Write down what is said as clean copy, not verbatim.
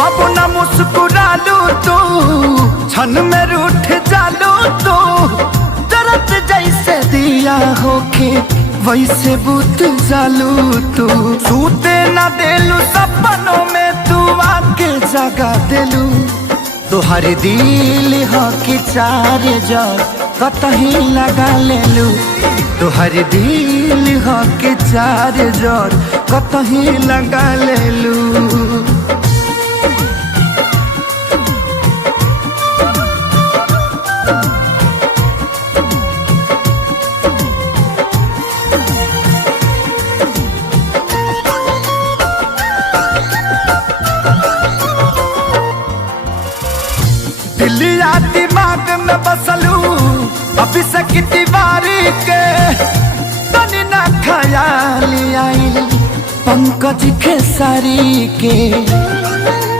कबो न मुस्कुरालू तू, क्षण में रूठ जालू तू। दर्द जैसे दिया होके वैसे बुत जालू तू। सूते न देलू सपनों में तू आके जगा देलू। तोहर दिल हो कि चार जग कतही लगा लेलू। तोहर दिल हो कि चार जग कतही लगा लेलू। दिलिया दिमाग में बसलू अभिषेक तिवारी के। तनी ना ख्याल आई पंकज खेसारी के।